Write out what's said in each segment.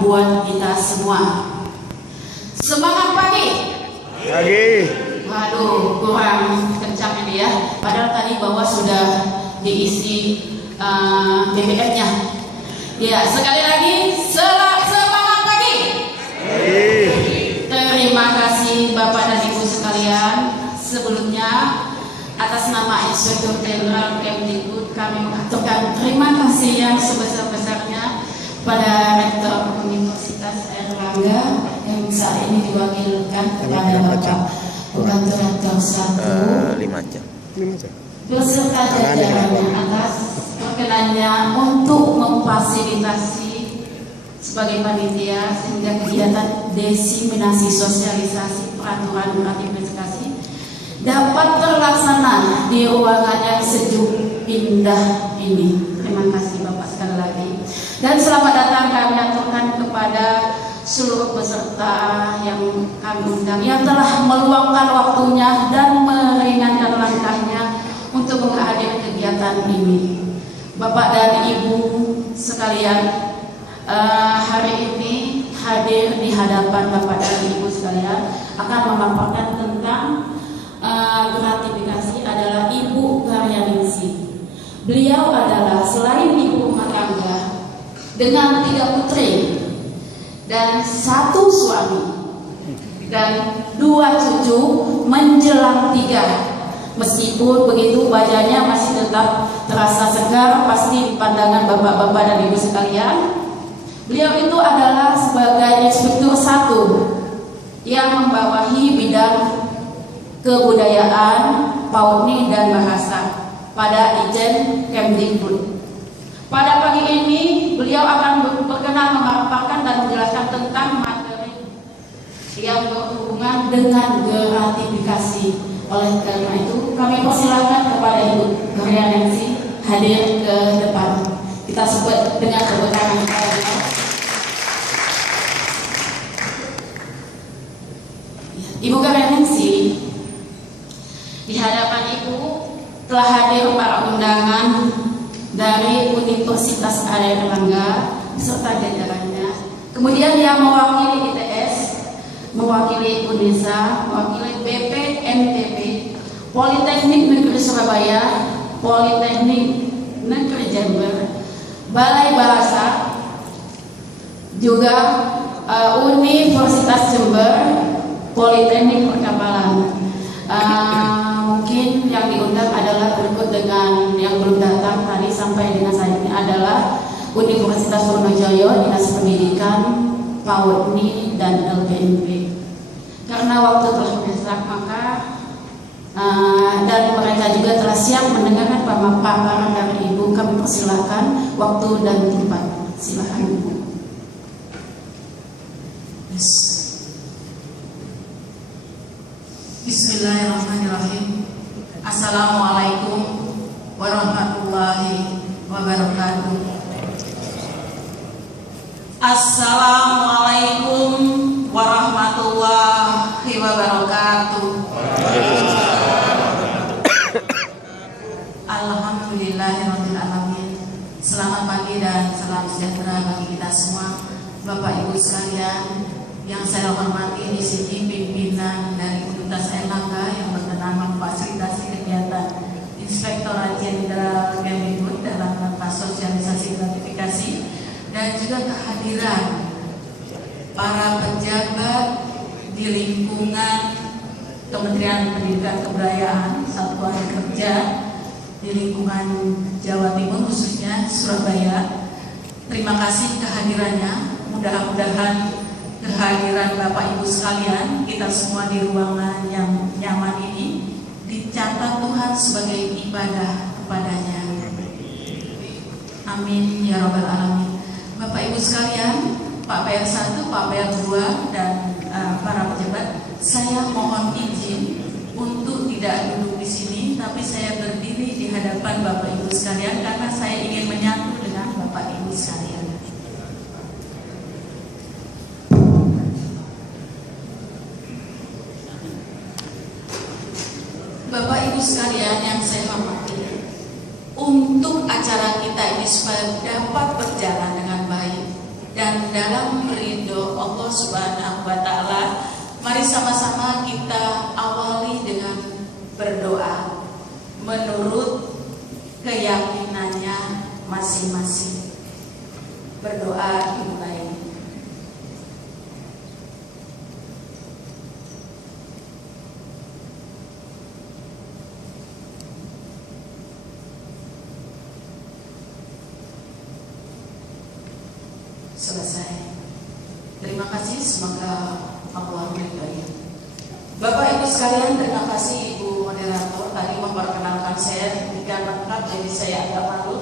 buat kita semua. Semangat pagi. Pagi. Waduh, kurang kencang ini ya. Padahal tadi bawah sudah diisi BBM-nya. Ya, sekali lagi semangat pagi. Pagi. Terima kasih Bapak dan Ibu sekalian. Sebelumnya atas nama Inspektur Jenderal Kemdikbud kami mengaturkan terima kasih yang sebesar-besarnya pada Rektor Universitas Airlangga yang saat ini diwakilkan kepada Bapak Pembantu Rektor 1 5 jam. beserta jajarannya atas perkenannya untuk memfasilitasi sebagai panitia sehingga kegiatan diseminasi sosialisasi peraturan ratifikasi dapat terlaksana di ruangan yang sejuk indah ini. Terima kasih Bapak sekali lagi. Dan selamat datang kami aturkan kepada seluruh peserta yang kami undang yang telah meluangkan waktunya dan meringankan langkahnya untuk menghadiri kegiatan ini. Bapak dan Ibu sekalian, hari ini hadir di hadapan Bapak dan Ibu sekalian akan memaparkan tentang gratifikasi adalah Ibu Karyaningsih. Beliau adalah selain ibu rumah tangga dengan 3 putri dan 1 suami dan 2 cucu menjelang 3. Meskipun begitu wajahnya masih tetap terasa segar pasti di pandangan bapak-bapak dan ibu sekalian. Beliau itu adalah sebagai Inspektur 1 yang membawahi bidang kebudayaan, PAUDNI dan bahasa pada Ijen Kemdikbud. Pada pagi ini beliau akan berkenan memaparkan dan menjelaskan tentang materi yang berhubungan dengan gratifikasi. Oleh karena itu kami persilakan kepada Ibu Karyaningsih hadir ke depan. Kita sebut dengan tepuk tangan. Ibu Karyaningsih, di hadapan Ibu telah hadir para undangan dari Universitas Airlangga beserta jajarannya. Kemudian yang mewakili ITS, mewakili UNESA, mewakili BPNTB, Politeknik Negeri Surabaya, Politeknik Negeri Jember, Balai Bahasa, juga Universitas Jember, Politeknik Perkapalan. Mungkin yang diundang adalah berikut dengan yang belum datang tadi sampai dengan saat ini adalah Universitas Wonosobo, Dinas Pendidikan, PAUDNI dan LPNP. Karena waktu telah mendesak maka dan mereka juga telah siap mendengarkan paparan dari Ibu, kami persilakan waktu dan tempat. Silakan Ibu. Bismillahirrahmanirrahim. Assalamualaikum warahmatullahi wabarakatuh. Assalamualaikum warahmatullahi wabarakatuh. Alhamdulillahirabbil alamin. Selamat pagi dan salam sejahtera bagi kita semua, Bapak Ibu sekalian yang saya hormati. Di sini pimpinan dari Universitas Airlangga yang berkenan memfasilitasi kegiatan Inspektorat Jenderal Kemdikbud dalam rangka sosialisasi gratifikasi, dan juga kehadiran para pejabat di lingkungan Kementerian Pendidikan Kebudayaan, Satuan Kerja di lingkungan Jawa Timur khususnya Surabaya. Terima kasih kehadirannya. Mudah-mudahan kehadiran Bapak Ibu sekalian, kita semua di ruangan yang nyaman ini dicatat Tuhan sebagai ibadah kepadanya. Amin ya Rabbal Alamin. Bapak Ibu sekalian, Pak PR1, Pak PR2 dan para pejabat, saya mohon izin untuk tidak duduk di sini, tapi saya berdiri di hadapan Bapak Ibu sekalian karena saya ingin menyatu dengan Bapak Ibu sekalian. Bapak Ibu sekalian yang saya hormati, untuk acara kita ini supaya dapat berjalan dengan baik dan dan dalam ridho Allah Subhanahu wa Ta'ala, mari sama-sama kita awali dengan berdoa menurut keyakinannya masing-masing. Berdoa dimulai. Selesai. Terima kasih, semoga Allah meridhoi. Bapak Ibu sekalian, terima kasih Ibu moderator tadi memperkenalkan saya demikian lengkap, jadi saya agak malu.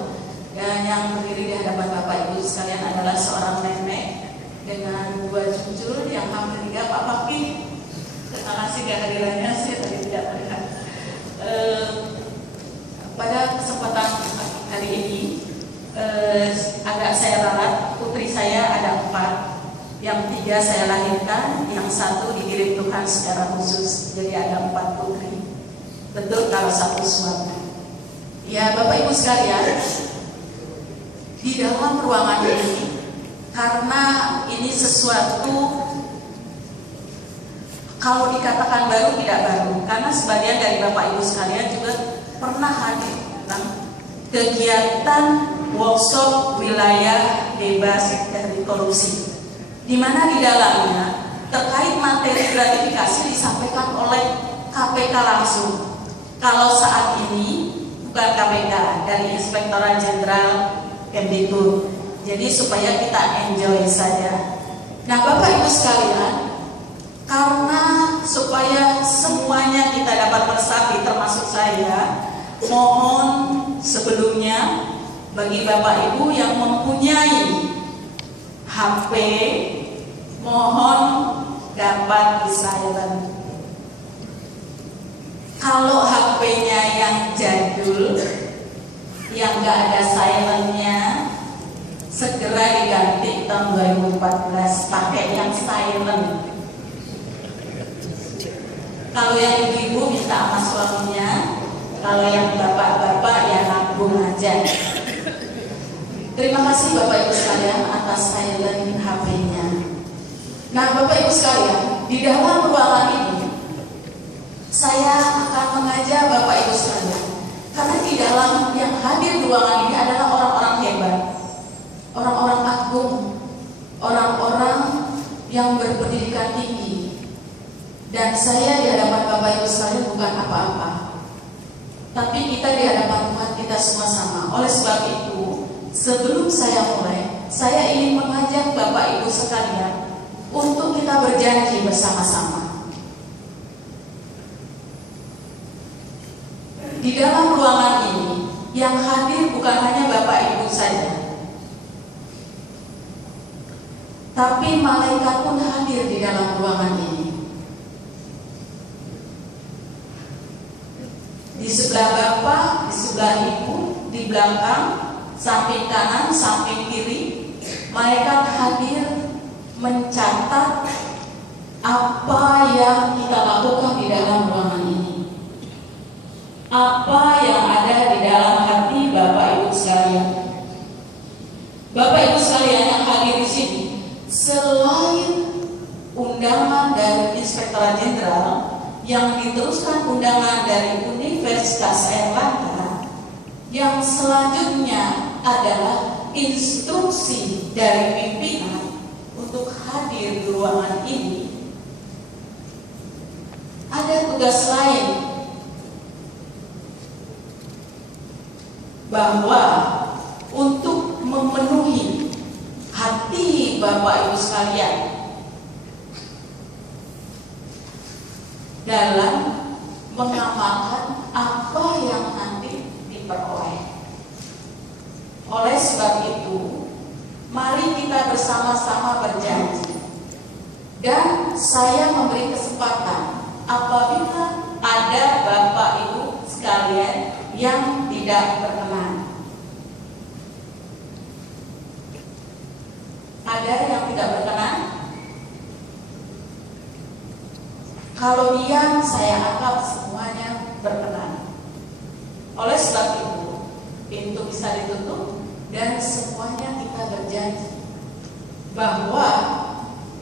Dan yang berdiri di hadapan Bapak Ibu sekalian adalah seorang nenek dengan 2 cucu yang hampir 3. Pak Papi, terima kasih kehadirannya, saya tadi tidak melihat. Pada kesempatan hari ini agak saya ralat, putri saya ada 4, yang 3 saya lahirkan, yang 1 dikirim Tuhan secara khusus, jadi ada 4 putri. Betul kalau 1 suami. Ya Bapak Ibu sekalian, di dalam ruangan ini, karena ini sesuatu kalau dikatakan baru tidak baru, karena sebagian dari Bapak Ibu sekalian juga pernah hadir dalam kegiatan workshop wilayah bebas dari korupsi, di mana di dalamnya terkait materi gratifikasi disampaikan oleh KPK langsung. Kalau saat ini bukan KPK, dari Inspektorat Jenderal Kemdikbud. Jadi supaya kita enjoy saja. Nah Bapak Ibu sekalian, karena supaya semuanya kita dapat meresapi termasuk saya, mohon sebelumnya bagi Bapak Ibu yang mempunyai HP, mohon dapat di silent. Kalau HP-nya yang jadul, yang gak ada silentnya, segera diganti tahun 2014 pakai yang silent. Kalau yang ibu-ibu minta sama suaminya, kalau yang bapak-bapak ya nabung aja. Terima kasih Bapak Ibu sekalian atas silent HP-nya. Nah Bapak Ibu sekalian, di dalam ruangan ini saya akan mengajak Bapak Ibu sekalian, karena di dalam yang hadir di ruangan ini adalah orang-orang hebat, orang-orang agung, orang-orang yang berpendidikan tinggi. Dan saya di hadapan Bapak Ibu sekalian bukan apa-apa, tapi kita di hadapan Tuhan kita semua sama. Oleh sebab itu, sebelum saya mulai, saya ingin mengajak Bapak Ibu sekalian untuk kita berjanji bersama-sama. Di dalam ruangan ini yang hadir bukan hanya Bapak Ibu saja, tapi malaikat pun hadir di dalam ruangan ini. Di sebelah Bapak, di sebelah Ibu, di belakang, samping kanan, samping kiri, malaikat hadir mencatat apa yang kita lakukan di dalam ruangan ini. Apa yang ada di dalam hati Bapak Ibu sekalian. Bapak Ibu sekalian yang hadir di sini, selain undangan dari Inspektorat Jenderal yang diteruskan undangan dari Universitas Airlangga, yang selanjutnya adalah instruksi dari pimpinan untuk hadir di ruangan ini, ada tugas lain, bahwa untuk memenuhi hati Bapak Ibu sekalian dalam mengamalkan apa yang nanti diperoleh. Oleh sebab itu, mari kita bersama-sama berjanji, dan saya memberi kesempatan apabila ada Bapak Ibu sekalian yang tidak berkenan. Ada yang tidak berkenan? Kalau diam, saya anggap semuanya berkenan. Oleh sebab itu, pintu bisa ditutup dan semuanya kita berjanji bahwa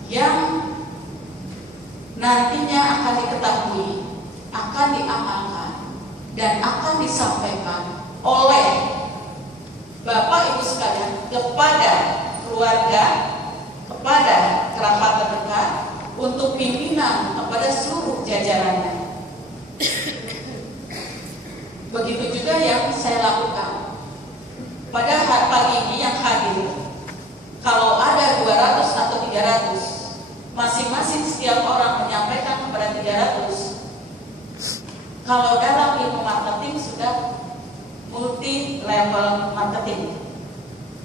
yang nantinya akan diketahui, akan diamalkan, dan akan disampaikan oleh Bapak Ibu sekalian kepada keluarga, kepada kerabat terdekat, untuk pimpinan, kepada seluruh jajarannya. Begitu juga yang saya lakukan. Pada pagi ini yang hadir, kalau ada 200 atau 300, masing-masing setiap orang menyampaikan kepada 300. Kalau dalam ilmu marketing sudah multi level marketing,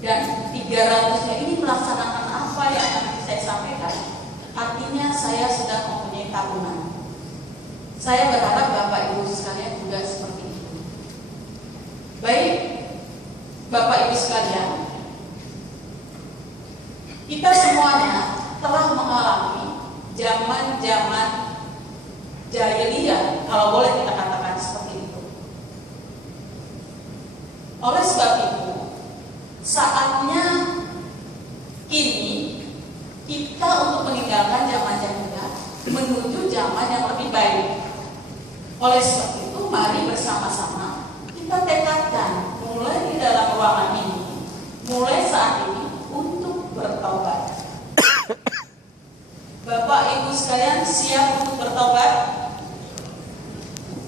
dan 300-nya ini melaksanakan apa yang nanti saya sampaikan, artinya saya sudah mempunyai tabungan. Saya berharap Bapak Ibu sekalian juga seperti itu. Baik, Bapak Ibu sekalian, kita semuanya telah mengalami zaman-zaman jahiliyah, kalau boleh kita katakan seperti itu. Oleh sebab itu, saatnya kini kita untuk meninggalkan zaman jahiliyah menuju zaman yang lebih baik. Oleh sebab itu, mari bersama-sama kita tekadkan mulai di dalam ruangan ini, mulai saat ini untuk bertobat. Bapak Ibu sekalian siap untuk bertobat?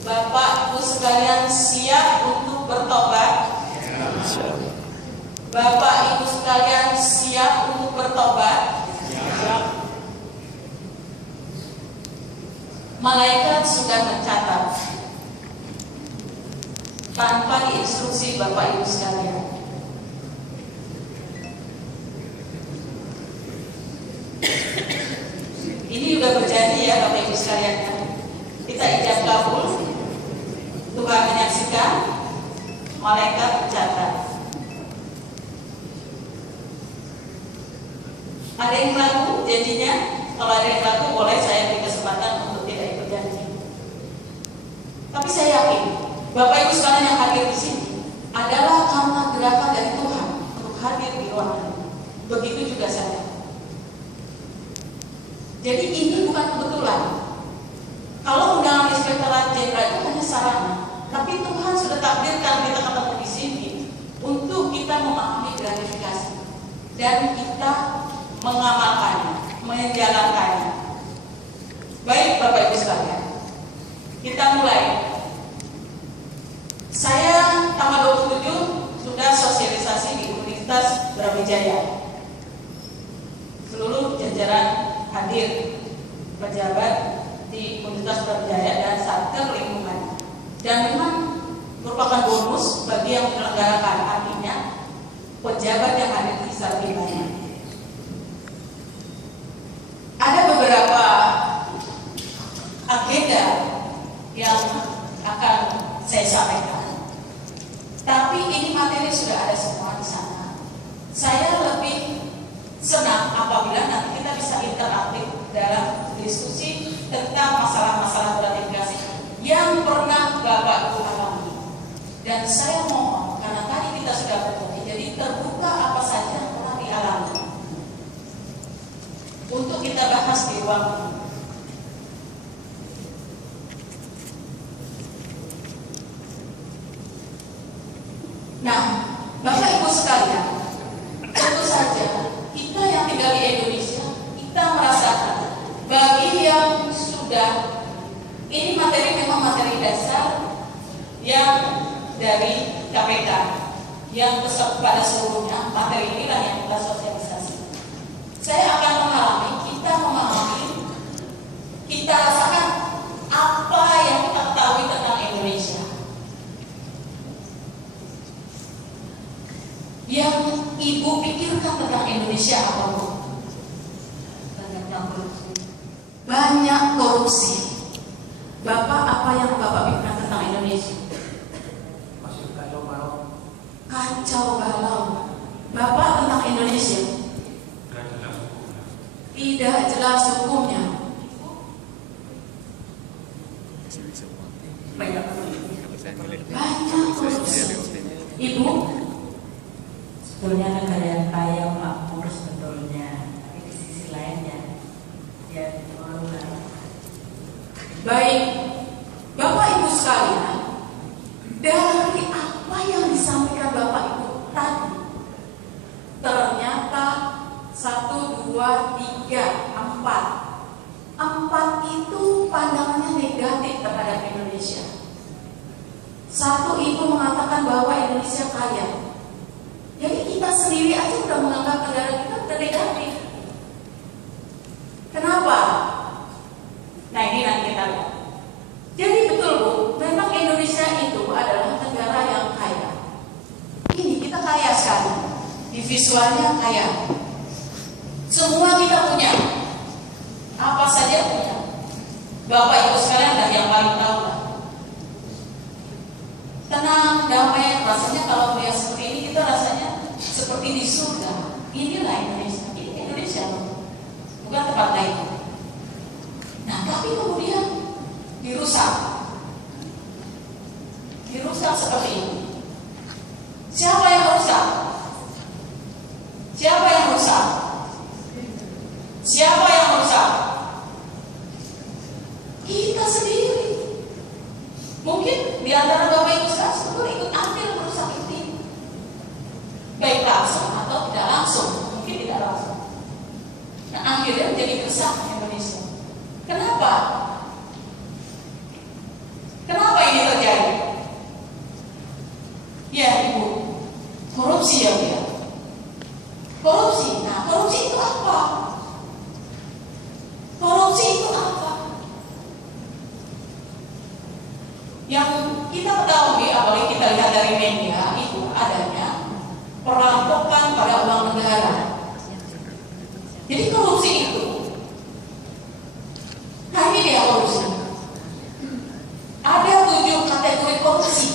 Bapak Ibu sekalian siap untuk bertobat? Bapak Ibu sekalian siap untuk bertobat? Malaikat sudah mencatat tanpa diinstruksi Bapak Ibu sekalian. Ini juga berjanji ya Bapak Ibu sekalian. Kita ijab kabul, Tuhan menyaksikan, malaikat mencatat. Ada yang ragu janjinya? Kalau ada yang ragu, boleh saya beri kesempatan untuk tidak ikut janji. Tapi saya yakin Bapak Ibu sekalian yang hadir di sini adalah karena gerakan dari Tuhan untuk hadir di ruangan ini. Begitu juga saya. Jadi ini bukan kebetulan. Kalau undangan Inspektorat Jenderal itu hanya sarana, tapi Tuhan sudah takdirkan kita ketemu di sini untuk kita memahami gratifikasi dan kita mengamalkannya, menjalankannya. Baik Bapak Ibu sekalian, kita mulai. Saya tanggal 27 sudah sosialisasi di Universitas Brawijaya. Seluruh jajaran hadir, pejabat di Universitas Brawijaya dan Satker Lingkungan. Dan memang merupakan bonus bagi yang menyelenggarakan, artinya pejabat yang hadir di Sarjana. Ada beberapa agenda yang akan saya sampaikan, tapi ini materi sudah ada semua di sana. Saya lebih senang apabila nanti kita bisa interaktif dalam diskusi tentang masalah-masalah gratifikasi yang pernah Bapak Ibu alami. Dan saya mohon, karena tadi kita sudah bertemu, jadi terbuka apa saja yang pernah dialami untuk kita bahas di ruang ini. Nah, Bapak Ibu sekalian, tentu saja kita yang tinggal di Indonesia, kita merasakan bagi yang sudah, ini materi memang materi dasar yang dari KPK yang pada seluruhnya, materi inilah yang kita sosialisasi. Saya akan mengalami, kita memahami, kita rasakan apa yang kita ketahui tentang Indonesia. Yang Ibu pikirkan tentang Indonesia apa, Bu? Banyak korupsi. Bapak, apa yang Bapak pikirkan tentang Indonesia? Masih kacau balau. Kacau balau. Bapak tentang Indonesia? Tidak jelas hukumnya. Banyak korupsi. Ibu? Sebetulnya negara yang kaya makmur sebetulnya. 2, 3, 4. 4 itu pandangannya negatif terhadap Indonesia. 1 itu mengatakan bahwa Indonesia kaya. Jadi kita sendiri aja udah menganggap negara kita udah negatif. Kenapa? Nah ini nanti kita lihat. Jadi betul Bu, memang Indonesia itu adalah negara yang kaya. Ini kita kaya sekali. Di visualnya kaya. Semua kita punya. Apa saja punya. Bapak Ibu sekalian dah yang paling tahu lah. Tenang, damai, rasanya kalau melihat seperti ini kita rasanya seperti di surga. Inilah Indonesia. Ini Indonesia loh. Bukan tempat lain. Nah tapi kemudian dirusak. Dirusak seperti ini. Siapa yang merusak? Siapa yang merusak? Siapa yang merusak? Kita sendiri. Mungkin di antara Bapak Ibu sekalian ikut andil merusak itu. Baik langsung atau tidak langsung. Mungkin tidak langsung. Nah akhirnya menjadi rusak Indonesia. Kenapa? Kenapa ini terjadi? Ya Ibu, korupsi ya Bu. Korupsi. Nah, korupsi itu apa? Korupsi itu apa? Yang kita ketahui, apalagi kita lihat dari media, itu adanya perampokan pada uang negara. Jadi korupsi itu, nah ini dia korupsi. Ada 7 kategori korupsi.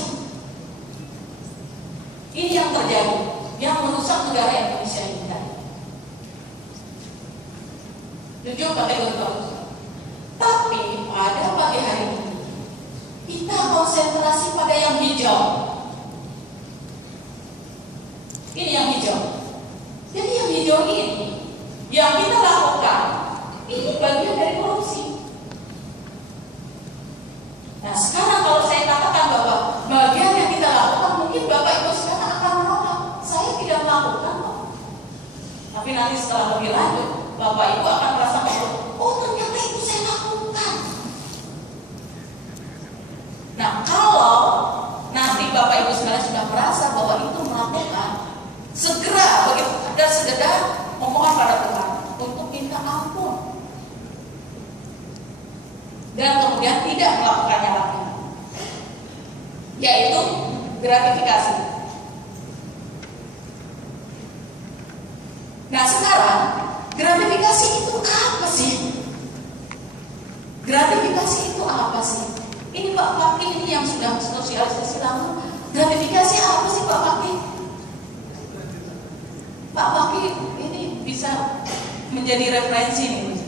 Ini yang terjadi, yang merusak negara Indonesia ini. 7 kategori korupsi. Tapi pada pagi hari ini kita konsentrasi pada yang hijau. Ini yang hijau. Jadi yang hijau ini yang kita lakukan ini bagian dari korupsi. Nah sekarang kalau saya katakan bahwa bagian yang kita lakukan, mungkin Bapak Ibu sekarang akan menolak. Saya tidak melakukan kok. Tapi nanti setelah lebih lanjut Bapak Ibu akan merasa bahwa oh ternyata itu saya lakukan. Nah kalau nanti Bapak Ibu sekalian sudah merasa bahwa itu melakukan, segera begitu ada segera memohon pada Tuhan untuk minta ampun dan kemudian tidak melakukannya lagi, yaitu gratifikasi. Nah sekarang gratifikasi itu apa sih? Gratifikasi itu apa sih? Ini Pak Fakih ini yang sudah sosialisasi lama. Gratifikasi apa sih Pak Fakih? Pak Fakih ini bisa menjadi referensi nih.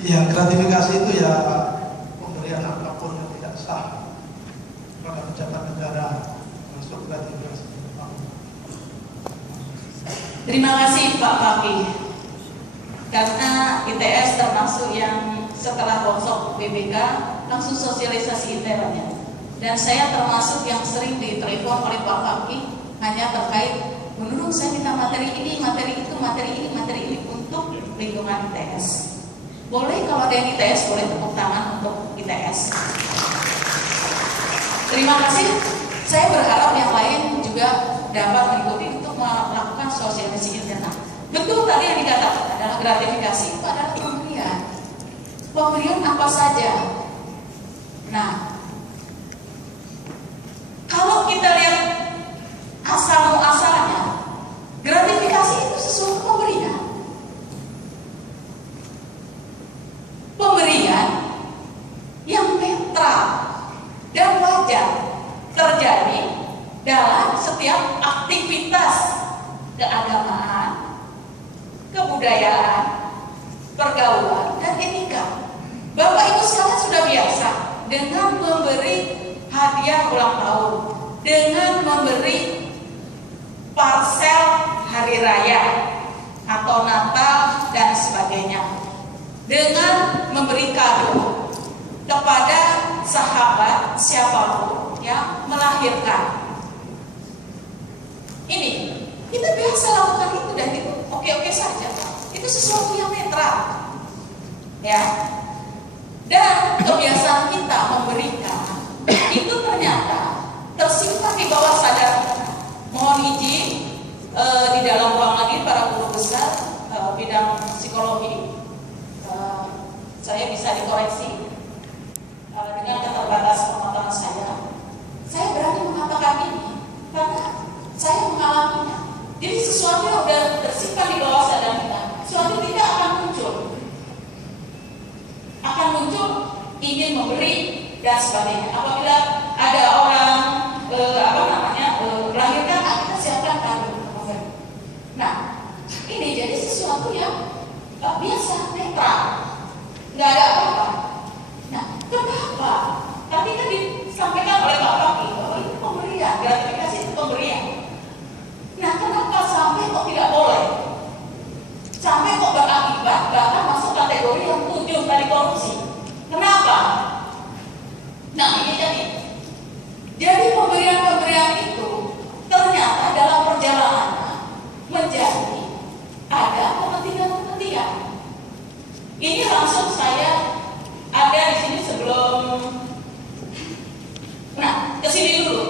Ya, gratifikasi itu ya pemberian apapun yang tidak sah pada pejabat negara, masuk gratifikasi. Terima kasih Pak Fakih. Karena ITS termasuk yang setelah konsol BBK langsung sosialisasi internnya. Dan saya termasuk yang sering ditelepon oleh Pak Fakih hanya terkait menurut saya minta materi ini, materi itu, materi ini untuk lingkungan ITS. Boleh kalau ada yang ITS, boleh tepuk tangan untuk ITS. Terima kasih. Saya berharap yang lain juga dapat mengikuti untuk melakukan sosialisasi internal. Betul tadi yang dikatakan adalah gratifikasi itu adalah pemberian. Pemberian apa saja? Nah, kalau kita lihat asal muasalnya, gratifikasi itu sesuatu pemberian. Pemberian yang netral dan wajar terjadi dalam setiap aktivitas keagamaan, kebudayaan, pergaulan, dan etika. Bapak Ibu sekalian sudah biasa dengan memberi hadiah ulang tahun, dengan memberi parsel hari raya atau Natal dan sebagainya, dengan memberi kado kepada sahabat siapapun yang melahirkan. Ini oke-oke saja. Itu sesuatu yang netral, ya. Dan kebiasaan kita memberikan itu ternyata tersimpan di bawah sadar kita. Mohon izin di dalam ruang lagi para guru besar bidang psikologi, saya bisa dikoreksi dengan keterbatasan pengetahuan saya berani mengatakan ini karena saya mengalaminya. Jadi sesuatu yang sudah tersimpan di bawah sadar kita, suatu tidak akan muncul ingin memberi dan sebagainya. Apabila ada orang melahirkan, kita siapkan kado memberi. Nah, ini jadi sesuatu yang biasa, netral, nggak ada apa-apa. Nah, kenapa? Tadi kan disampaikan oleh Pak Fakih bahwa itu pemberian, gratifikasi itu pemberian. Nah, kenapa sampai kok tidak boleh? Sampai kok berakibat bahkan masuk kategori yang 7 tadi korupsi. Kenapa? Nah, ini jadi pemberian-pemberian itu ternyata dalam perjalanannya menjadi ada kepentingan-kepentingan. Ini langsung saya ada di sini sebelum, nah kesini dulu.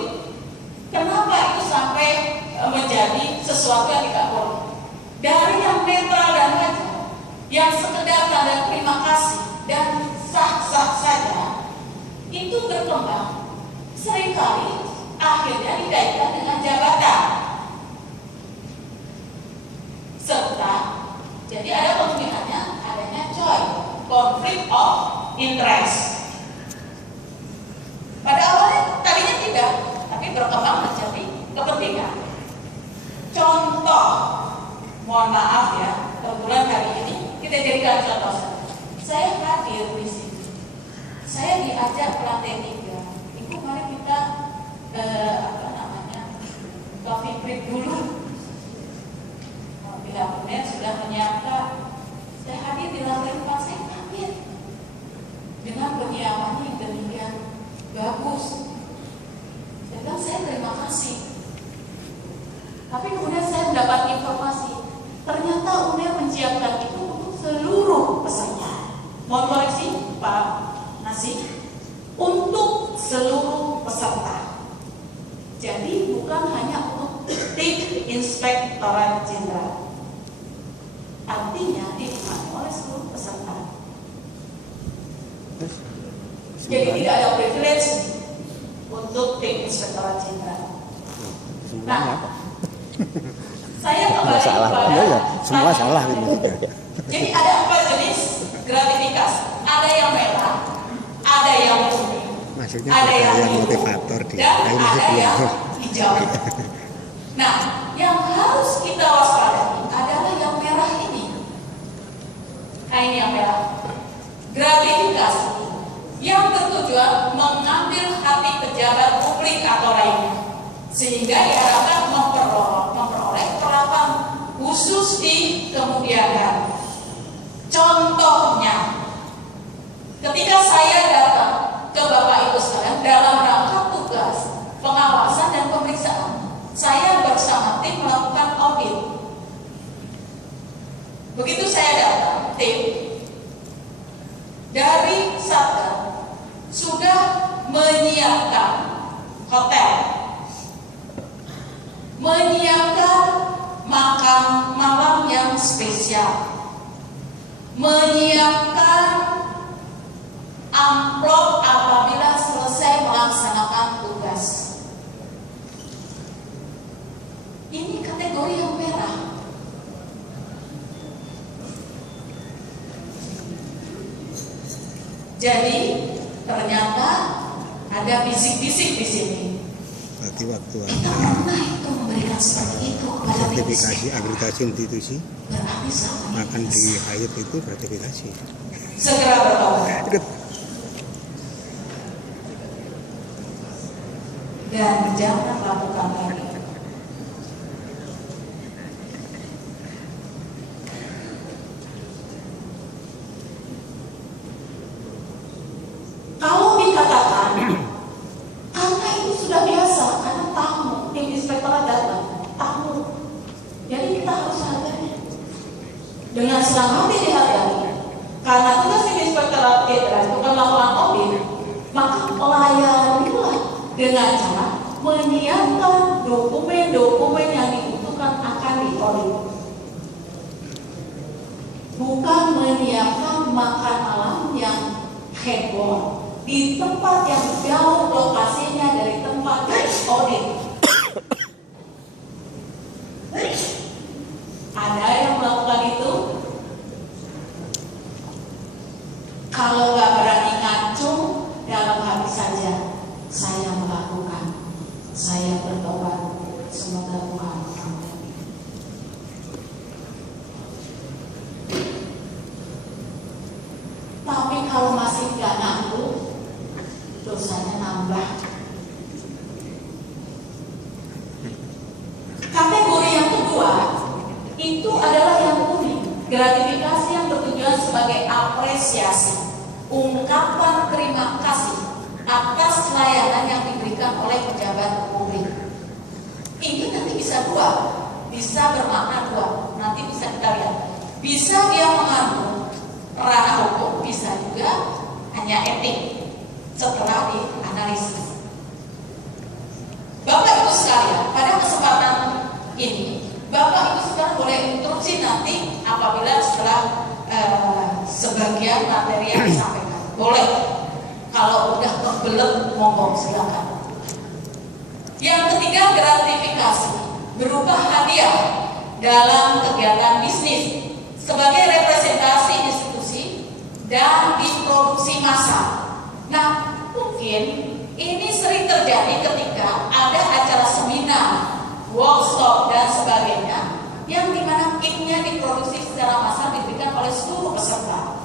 Kenapa itu sampai menjadi sesuatu yang tidak boleh? Dari yang netral dan wajar, yang sekedar tanda terima kasih dan sah-sah saja, itu berkembang seringkali akhirnya dikaitkan dengan jabatan. Serta jadi ada kemungkinannya adanya conflict of interest. Pada awalnya tadinya tidak, tapi berkembang menjadi kepentingan. Contoh, mohon maaf ya, kebetulan hari ini kita jadikan contoh. Saya hadir di sini. Saya diajak pelatih 3. Ibu, mari kita coffee break dulu. Bila benar sudah menyiapkan, saya hadir di lantai 4, saya hadir dengan penyiapan yang demikian bagus. Saya bilang saya terima kasih. Tapi kemudian saya mendapat informasi, ternyata UNER menyiapkan itu untuk seluruh peserta. Mohon koreksi Pak Nasih, untuk seluruh peserta. Jadi bukan hanya untuk tim Inspektorat Jenderal. Artinya dinikmati oleh seluruh peserta. Jadi tidak ada privilege untuk tim Inspektorat Jenderal. Nah, saya kembali kepada semua salah ini. Jadi ada 4 jenis gratifikasi. Ada yang merah, ada yang kuning, Maksudnya ada yang biru, motivator dia. dan ada yang hijau. Nah, yang harus kita waspadai adalah yang merah ini. Nah, ini yang merah. Gratifikasi yang bertujuan mengambil hati pejabat publik atau lainnya, sehingga diharapkan memperoleh perlakuan khusus di kemudian hari. Contohnya, ketika saya datang ke Bapak Ibu sekalian dalam rangka tugas pengawasan dan pemeriksaan, saya bersama tim melakukan audit. Begitu saya datang, tim dari Satgas sudah menyiapkan hotel, menyiapkan makan malam yang spesial, menyiapkan amplop apabila selesai melaksanakan tugas. Ini kategori yang merah. Jadi ternyata ada bisik-bisik di sini. Berarti waktu Kita pernah itu memberikan seperti itu kepada sertifikasi akreditasi institusi berarti selama akan ini di hire itu gratifikasi. segera bertobat dan jangan lakukan lagi. Kalau dikatakan karena itu sudah biasa, karena tamu tim inspektorat datang, tamu, jadi kita harus hargai. dengan senang hati dihargai. Karena tugas Inspektorat Jenderal bukan melakukan audit, maka layanilah dengan cara menyiapkan dokumen-dokumen yang dibutuhkan akan diaudit. Bukan menyiapkan makan malam yang heboh di tempat yang jauh lokasinya dari tempat audit. Ada yang melakukan itu? Kalau nggak berani ngacung, dalam hati saja saya melakukan, saya bertobat, semoga Tuhan mengampuni. Tapi kalau masih nggak ngaku, dosanya nambah. Kategori yang kedua itu adalah yang unik, gratifikasi yang bertujuan sebagai apresiasi, ungkapan terima kasih atas layanan yang diberikan oleh pejabat publik. Ini nanti bisa dua, bisa bermakna dua. Nanti bisa kita lihat. Bisa dia mengandung ranah hukum, bisa juga hanya etik setelah dianalisis. Bapak Ibu sekalian, pada kesempatan ini Bapak Ibu sekalian boleh instruksi nanti apabila setelah sebagian materi yang disampaikan. Boleh. Kalau udah kebelet monggo silakan. Yang ketiga, gratifikasi berupa hadiah dalam kegiatan bisnis sebagai representasi institusi dan diproduksi massal. Nah, mungkin ini sering terjadi ketika ada acara seminar, workshop dan sebagainya yang dimana kitnya diproduksi secara massal diberikan oleh seluruh peserta.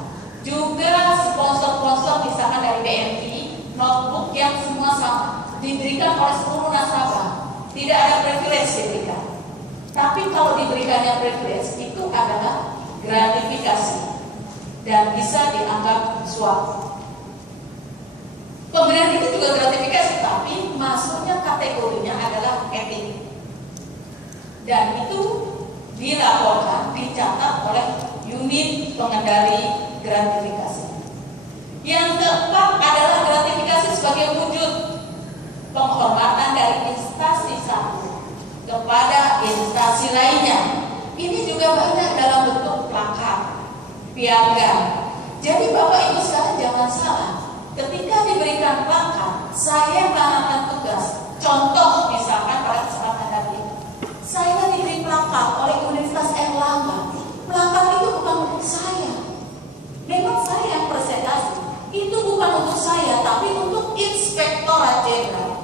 Juga sponsor-sponsor misalkan dari BNI, notebook yang semua sama diberikan oleh seluruh nasabah. Tidak ada privilege diberikan. Tapi kalau diberikannya privilege itu adalah gratifikasi dan bisa dianggap suap. Pemberian itu juga gratifikasi, tapi masuknya kategorinya adalah etik. Dan itu dilaporkan, dicatat oleh unit pengendali gratifikasi. Yang keempat adalah gratifikasi sebagai wujud penghormatan dari instansi satu kepada instansi lainnya. Ini juga banyak dalam bentuk plakat, piagam. Jadi Bapak Ibu sekalian jangan salah. Ketika diberikan plakat, saya melakukan tugas. Contoh misalkan pada kesempatan tadi, saya diberi plakat oleh Universitas Erlangga. Plakat itu bukan untuk saya. Memang saya yang presentasi. Itu bukan untuk saya, tapi untuk Inspektorat Jenderal.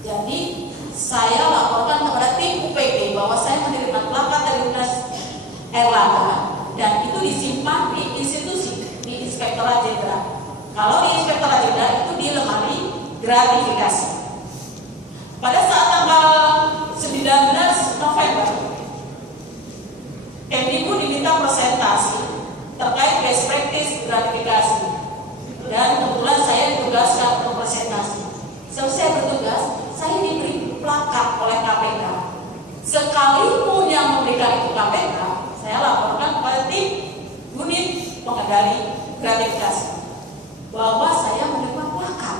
Jadi saya laporkan kepada tim UPG bahwa saya menerima plakat dari Universitas Erlangga dan itu disimpan di institusi, di Inspektorat Jenderal. Kalau di Inspektorat Jenderal itu di lemari gratifikasi. Pada saat tanggal 19 November, Kemdikbud diminta presentasi terkait best practice gratifikasi. Dan kebetulan saya ditugaskan untuk presentasi. Selesai bertugas, saya diberi plakat oleh KPK. Sekalipun yang memberikan itu KPK, saya laporkan kepada tim unit pengendali gratifikasi bahwa saya menerima plakat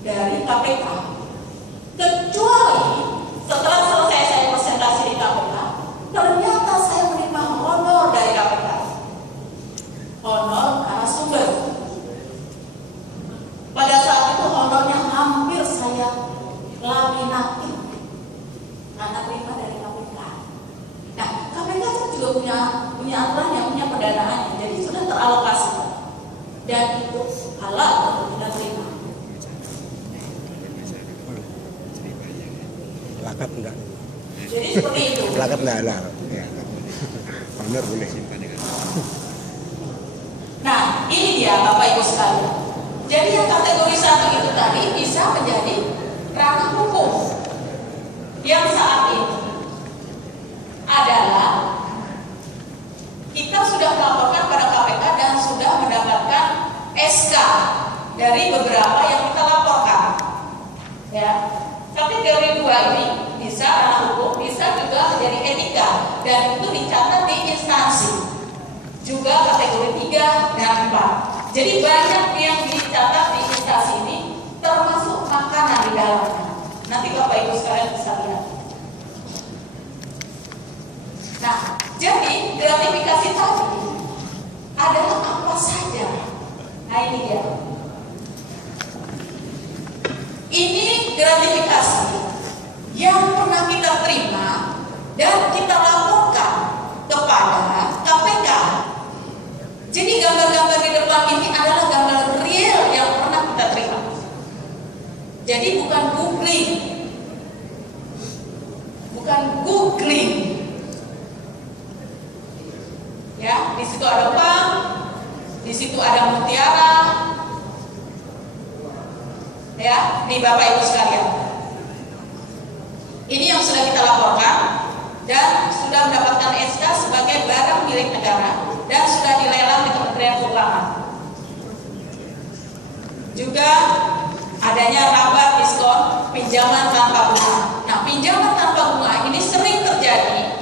dari KPK. Kecuali setelah selesai saya presentasi di KPK, ternyata saya menerima honor dari KPK. Honor narasumber. Pada saat itu honornya hampir saya laminatin karena terima dari KPK. Nah, KPK kan juga punya aturannya, punya pendanaannya, jadi sudah teralokasi dan itu halal untuk kita terima. Plakat enggak? Jadi seperti itu. Plakat enggak halal. Ya. Honor boleh. Nah, ini dia Bapak Ibu sekalian. Jadi yang kategori 1 itu tadi bisa menjadi ranah hukum. Yang saat ini adalah kita sudah melaporkan pada KPK dan sudah mendapatkan SK dari beberapa yang kita laporkan. Ya, kategori 2 ini bisa ranah hukum, bisa juga menjadi etika dan itu dicatat di instansi. juga kategori 3 dan 4. Jadi banyak yang dicatat di instansi ini, termasuk makanan di dalamnya. Nanti Bapak Ibu sekalian bisa lihat. Nah, jadi gratifikasi tadi adalah apa saja. Nah, ini dia. Ini gratifikasi yang pernah kita terima dan kita laporkan kepada KPK. Jadi gambar-gambar di depan ini adalah gambar real yang pernah kita terima. Jadi bukan googling. Bukan googling. Ya, di situ ada bank, di situ ada mutiara. Ya, nih Bapak Ibu sekalian. Ini yang sudah kita laporkan dan sudah mendapatkan SK sebagai barang milik negara dan sudah dilelang di Kementerian Keuangan. Juga adanya rabat diskon pinjaman tanpa bunga. Nah, pinjaman tanpa bunga ini sering terjadi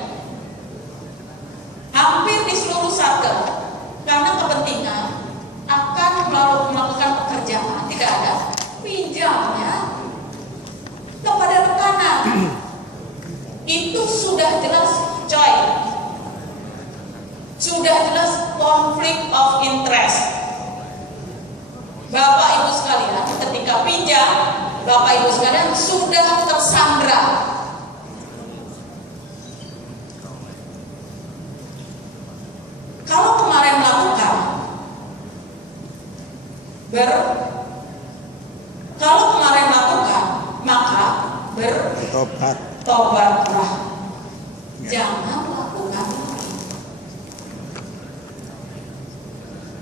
hampir di seluruh satker karena kepentingan akan melakukan pekerjaan, tidak ada pinjamnya kepada rekanan. Itu sudah jelas coy, sudah jelas konflik of interest. Bapak Ibu sekalian, ketika pinjam, Bapak Ibu sekalian sudah tersandra. Kalau kemarin melakukan maka bertobatlah. Jangan lakukan.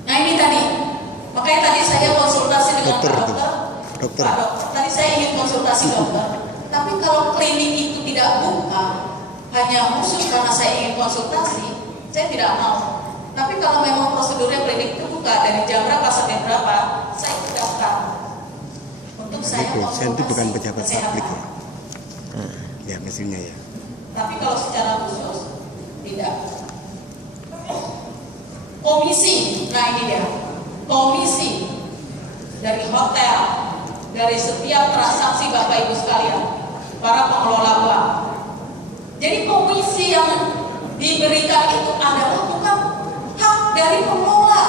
Nah, ini tadi. Makanya tadi saya konsultasi dengan Pak Dokter. Pak Dokter, tadi saya ingin konsultasi dokter. Tapi kalau klinik itu tidak buka, hanya khusus karena saya ingin konsultasi, saya tidak mau. Tapi kalau memang prosedurnya klinik itu buka dari jam berapa sampai berapa, saya ikut daftar. Untuk saya konsultasi itu bukan pejabat publik kesehatan. Ya, mesinnya ya. Tapi kalau secara khusus tidak. Komisi, nah ini dia. Komisi dari hotel, dari setiap transaksi Bapak Ibu sekalian, para pengelola bank. Jadi komisi yang diberikan itu adalah bukan hak dari pengelola.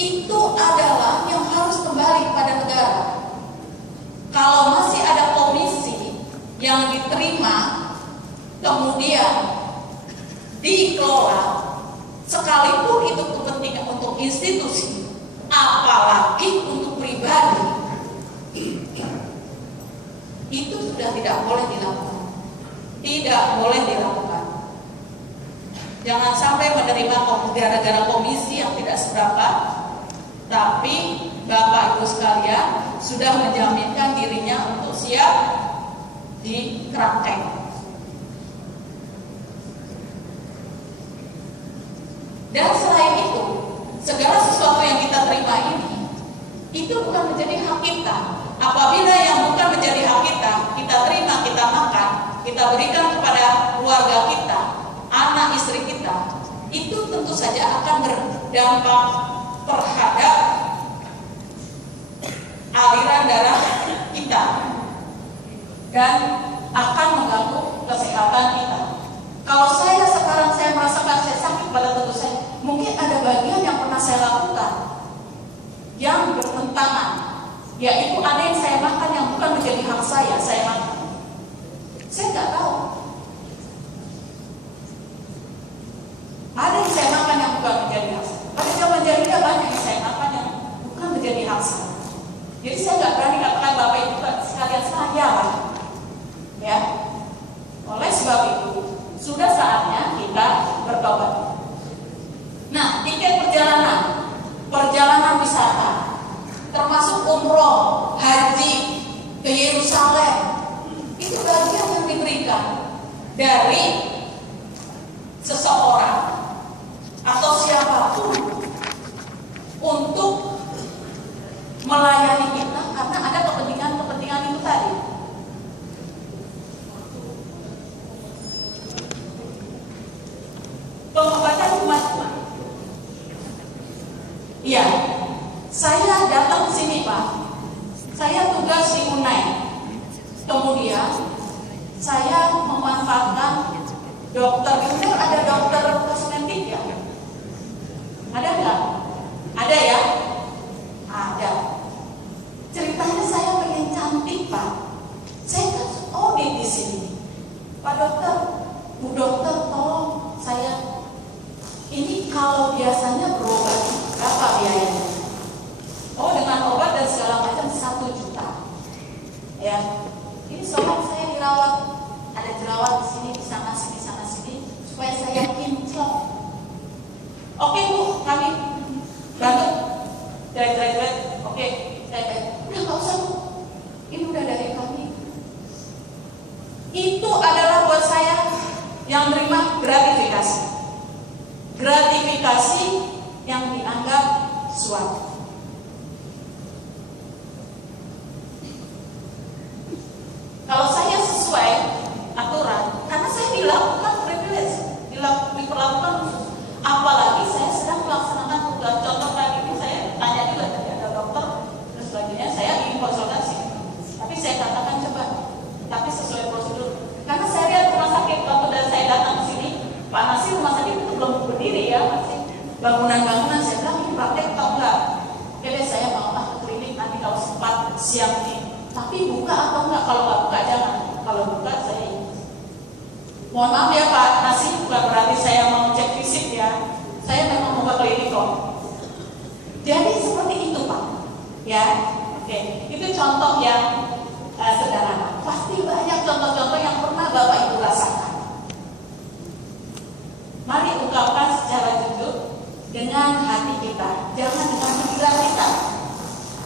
Itu adalah yang harus kembali kepada negara. Kalau masih ada komisi yang diterima kemudian dikelola, sekalipun itu kepentingan untuk institusi, apalagi untuk pribadi, itu sudah tidak boleh dilakukan. Tidak boleh dilakukan. Jangan sampai menerima gara-gara komisi yang tidak seberapa, tapi Bapak Ibu sekalian sudah menjaminkan dirinya untuk siap dikerangkeng. Dan selain itu, segala sesuatu yang kita terima ini, itu bukan menjadi hak kita. Apabila yang bukan menjadi hak kita, kita terima, kita makan, kita berikan kepada keluarga kita, anak istri kita, itu tentu saja akan berdampak terhadap aliran darah kita dan akan mengganggu kesehatan kita. Kalau saya sekarang saya merasakan saya sakit pada tubuh saya, mungkin ada bagian yang pernah saya lakukan yang bertentangan, yaitu ada yang saya makan yang bukan menjadi hak saya makan. Saya nggak tahu. Ada yang saya makan yang bukan menjadi hak saya. Pada zaman jahiliyah banyak yang saya makan yang bukan menjadi hak saya. Jadi saya nggak berani katakan Bapak Ibu sekalian saya lah. Ya. Oleh sebab itu, sudah saatnya kita bertobat. Nah, tiket perjalanan wisata, termasuk umroh, haji ke Yerusalem, itu bagian yang diberikan dari seseorang atau siapapun untuk melayani kita karena ada kepentingan itu tadi. Pengobatan memanfaatkan dokter. Itu ada dokter kosmetik ya? Ada nggak? Ada ya? Ada. Ceritanya saya pengen cantik Pak. Saya kan audit di sini. Pak dokter, Bu dokter, tolong saya. Ini kalau biasanya berobat berapa biayanya? Oh, dengan obat dan segala macam 1 juta. Ya, ini soalnya saya dirawat, ada jerawat di sini, di sana sini, supaya saya kinclong. Oke Bu, kami bantu. Jret. Oke, saya udah nggak usah Bu. Ini udah dari kami. Itu adalah buat saya yang menerima gratifikasi. Gratifikasi yang dianggap suap. Kalau saya sesuai aturan, karena saya dilakukan privilege, diperlakukan khusus. Apalagi saya sedang melaksanakan tugas. Contoh kali ini saya tanya juga tadi ada dokter, terus selanjutnya saya ingin konsultasi. Tapi saya katakan coba, tapi sesuai prosedur. Karena saya lihat rumah sakit waktu dan saya datang ke sini, Pak Nasir rumah sakit itu belum berdiri ya, masih bangunan-bangunan. Saya bilang ini praktek atau enggak? Oke deh, saya mau ke klinik nanti kalau sempat siang nih. Tapi buka atau enggak? Kalau enggak buka jangan. Kalau buka saya ingin. Mohon maaf ya Pak Nasir, bukan berarti saya mau cek fisik ya. Saya memang mau ke klinik kok. Jadi seperti itu Pak. Ya, oke. Itu contoh yang sederhana. Pasti banyak contoh-contoh yang pernah Bapak Ibu rasakan. Mari ungkapkan secara jujur dengan hati kita, jangan dengan pikiran kita.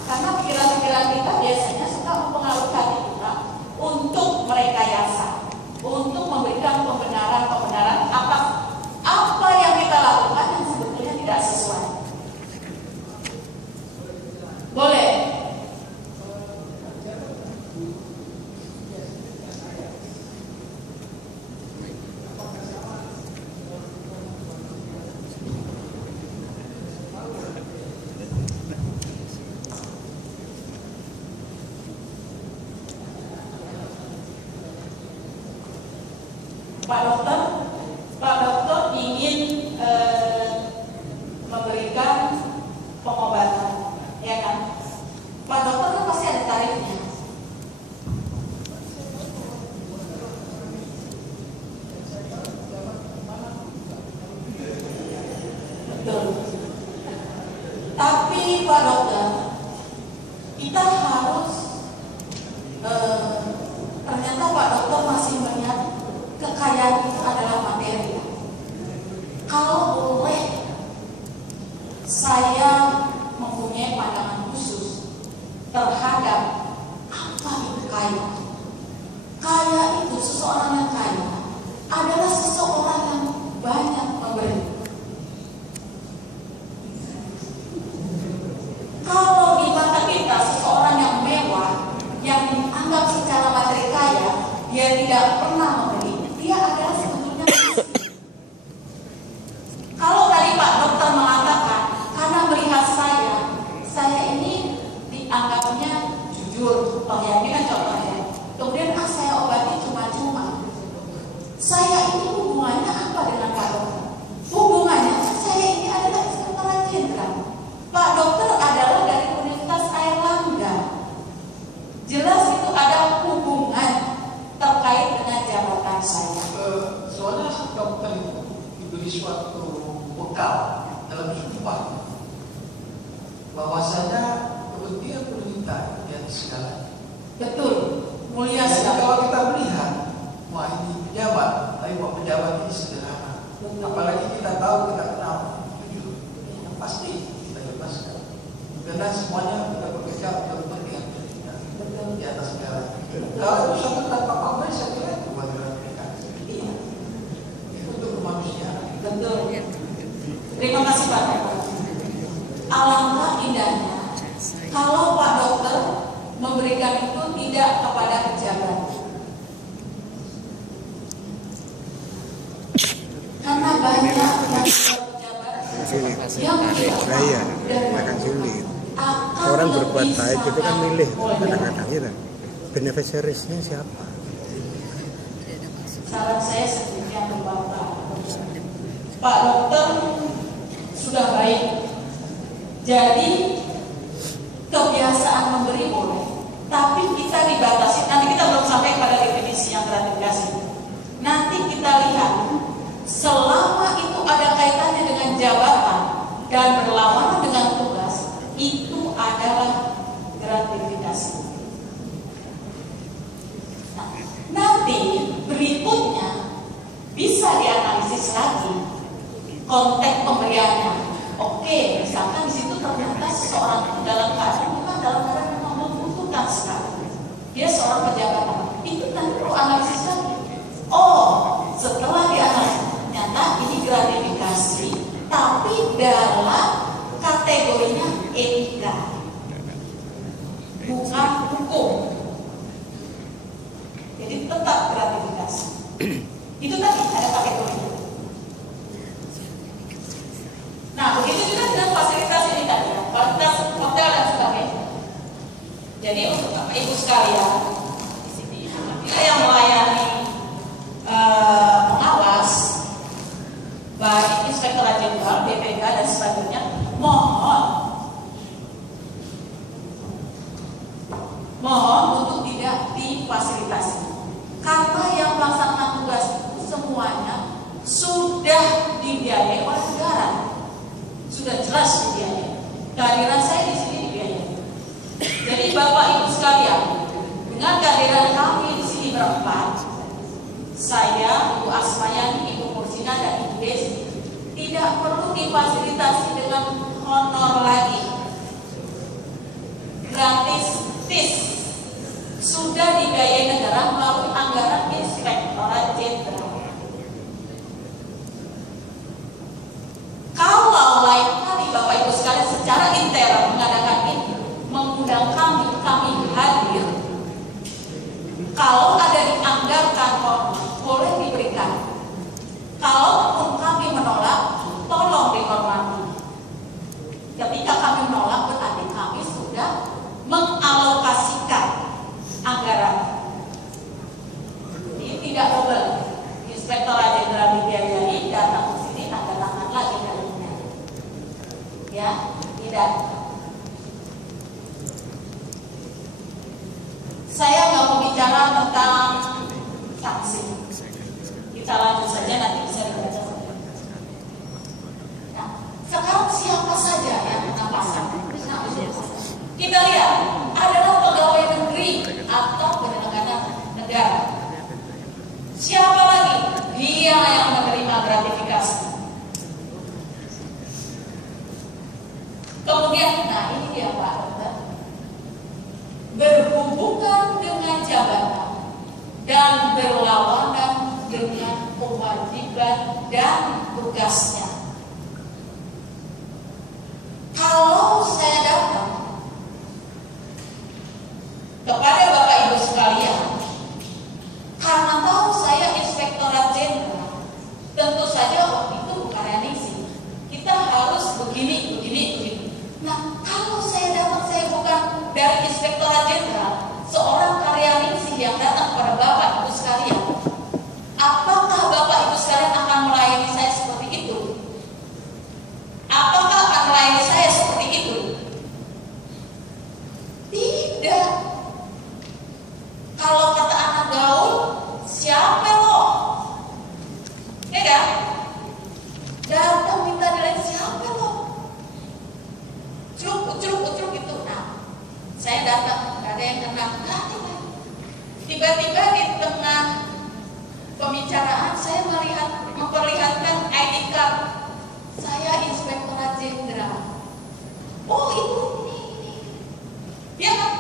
Karena pikiran-pikiran kita biasanya suka mempengaruhi hati kita untuk merekayasa, untuk memberikan pembenaran atas apa yang kita lakukan yang sebetulnya tidak sesuai. Boleh? Pak dokter ingin memberikan pengobatan, ya kan? Pak dokter kan pasti ada tarifnya. Betul. Tapi Pak dokter, kita harus ternyata Pak dokter masih melihat kekayaan itu adalah materi. Kalau boleh saya mempunyai pandangan khusus terhadap apa itu kaya. Kaya itu, seseorang yang kaya adalah seseorang yang banyak memberi. Kalau di mata kita seseorang yang mewah, yang dianggap secara materi kaya, dia tidak pernah memberi. Dia adalah sebetulnya miskin. Kalau tadi Pak dokter mengatakan, karena melihat saya ini dianggapnya jujur, toh ya, ini kan contohnya. Kemudian saya obati cuma-cuma. Saya ini hubungannya apa dengan Pak dokter? Hubungannya, saya ini adalah sekretaris jenderal. Pak dokter adalah dari Universitas Airlangga. Jelas itu ada hubungan terkait dengan jabatan saya. Soalnya dokter itu diberi suatu bekal dalam sumpah bahwasanya kepentingan pemerintah yang segala. Betul, mulia Jadi sekali. kalau kita melihat, wah ini pejabat, tapi kok pejabat ini sederhana. Apalagi kita tahu, kita kenal, jujur, pasti kita bebaskan. Karena semuanya kita bekerja untuk kepentingan kita di atas segala. Kalau itu satu tanpa pamrih, saya kira itu buat mereka. Iya, Itu untuk kemanusiaan. betul. Terima kasih Pak dokter. Alangkah indahnya kalau Pak dokter memberikan itu tidak kepada pejabat. Karena banyak pejabat yang Saya akan sulit. Orang berbuat baik itu kan milih kadang-kadang ya kan. Beneficiariesnya siapa? saran saya sedemikian Bapak. Pak Dokter sudah baik, jadi kebiasaan memberi boleh, tapi kita dibatasi. Nanti kita belum sampai pada definisi yang gratifikasi. Nanti kita lihat, selama itu ada kaitannya dengan jabatan dan berlawanan dengan tugas, itu adalah gratifikasi. Nah, nanti berikutnya bisa dianalisis lagi konteks pemberiannya. Oke, misalkan di situ ternyata seseorang dalam keadaan bukan dalam keadaan memang membutuhkan sekali, dia seorang pejabat, itu nanti perlu analisis lagi. Oh, setelah dianalisis ternyata ini gratifikasi, tapi dalam kategorinya etika, bukan hukum. Jadi tetap gratifikasi. Itu tadi ada kategorinya. Nah, begitu juga dengan fasilitas ini tadi, fasilitas hotel dan sebagainya. Jadi untuk Bapak Ibu sekalian, di sini apabila yang melayani pengawas, baik Inspektorat Jenderal, BPK dan sebagainya, mohon untuk tidak difasilitasi, karena yang melaksanakan tugas itu semuanya sudah dibiayai oleh negara, sudah jelas dibiayai. Kehadiran saya di sini dibiayai. Jadi Bapak Ibu sekalian, dengan kehadiran kami di sini berempat, saya, Ibu Asmayani, Ibu Mursina dan Ibu Desi, tidak perlu difasilitasi dengan honor lagi, gratis tis, sudah dibiayai negara melalui anggaran Inspektorat Jenderal. Kalau lain kali Bapak Ibu sekalian secara intern mengadakan ini, mengundang kami hadir. Kalau ada dianggarkan, boleh diberikan. Kalaupun kami menolak, tolong dihormati. Ketika kami menolak, berarti kami sudah mengalokasikan anggaran. Ini tidak double. Inspektorat Jenderal dibiayai, datang ke sini tanda tangan lagi darinya. Ya, tidak. Saya nggak mau bicara tentang sanksi. Kita lanjut saja, nanti bisa dibaca. Nah, sekarang siapa saja yang kena pasal? Kita lihat, adalah pegawai negeri atau penyelenggara negara. Siapa lagi? Dia yang menerima gratifikasi. Kemudian, nah ini dia Pak Dokter, berhubungan dengan jabatan dan berlawanan dengan kewajiban dan tugasnya. Kalau saya datang kepada Bapak Ibu sekalian, karena tahu saya Inspektorat Jenderal, tentu saja waktu itu bukan remisi, kita harus begini. Nah, kalau saya datang, saya bukan dari Inspektorat Jenderal, seorang karyaningsih yang datang kepada Bapak Ibu sekalian, apakah Bapak Ibu sekalian akan melayani saya seperti itu? Apakah akan melayani saya seperti itu? Tidak. Kalau kata anak gaul, siapa lo? Ya kan? Datang minta nilai, siapa lo? Ucruk gitu. Nah, saya datang, gak ada yang kenal. Tiba-tiba di tengah pembicaraan saya memperlihatkan ID card saya Inspektorat Jenderal. Oh itu ini. Ya kan?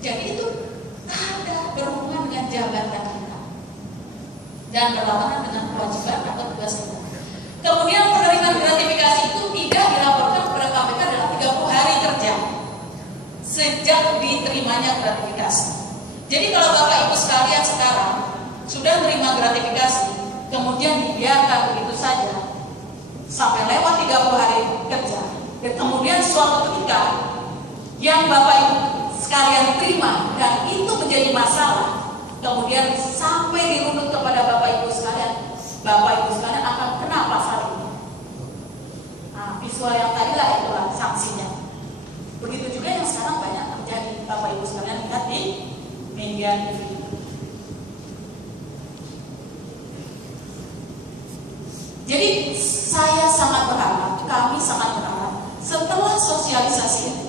Jadi itu ada berhubungan dengan jabatan kita dan berlawanan dengan kewajiban atau tugas kita. Kemudian penerimaan gratifikasi itu tidak dilaporkan kepada KPK dalam 30 hari kerja sejak diterimanya gratifikasi. Jadi kalau Bapak Ibu sekalian sekarang sudah menerima gratifikasi, kemudian dibiarkan begitu saja sampai lewat 30 hari kerja, dan kemudian suatu ketika yang Bapak Ibu sekalian terima dan itu menjadi masalah, kemudian sampai dirunut kepada Bapak Ibu sekalian, Bapak Ibu sekalian akan kena pasal ini. Nah, visual yang tadi lah itulah sanksinya. Begitu juga yang sekarang banyak terjadi, Bapak Ibu sekalian lihat di media TV. Jadi saya sangat berharap, kami sangat berharap setelah sosialisasi ini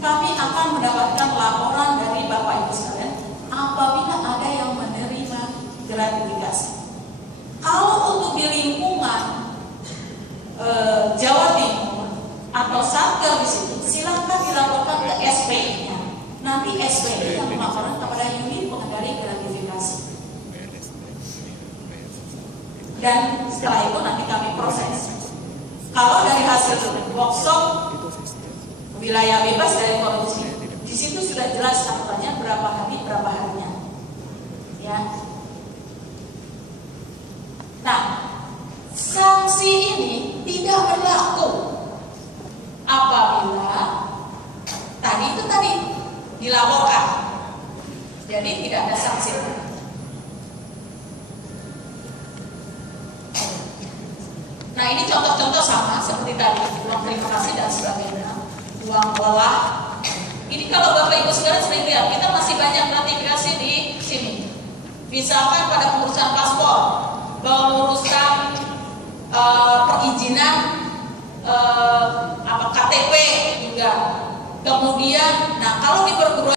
kami akan mendapatkan laporan dari Bapak Ibu sekalian apabila ada yang menerima gratifikasi. Kalau untuk di lingkungan Jawa Timur atau Satker di situ, silakan dilaporkan ke SPI-nya. Nanti SPI yang melaporkan kepada unit pengendali gratifikasi. Dan setelah itu nanti kami proses. Kalau dari hasil workshop wilayah bebas dari korupsi, di situ sudah jelas aturannya berapa hari berapa harinya, ya. Nah, sanksi ini tidak berlaku apabila tadi dilaporkan, jadi tidak ada sanksi. Nah, ini contoh-contoh sama seperti tadi, uang terima kasih dan sebagainya, uang lelah. Ini kalau Bapak Ibu sekalian sering lihat, kita masih banyak gratifikasi di sini. Misalkan pada pengurusan paspor, pengurusan perizinan KTP juga. Kemudian, nah kalau di perguruan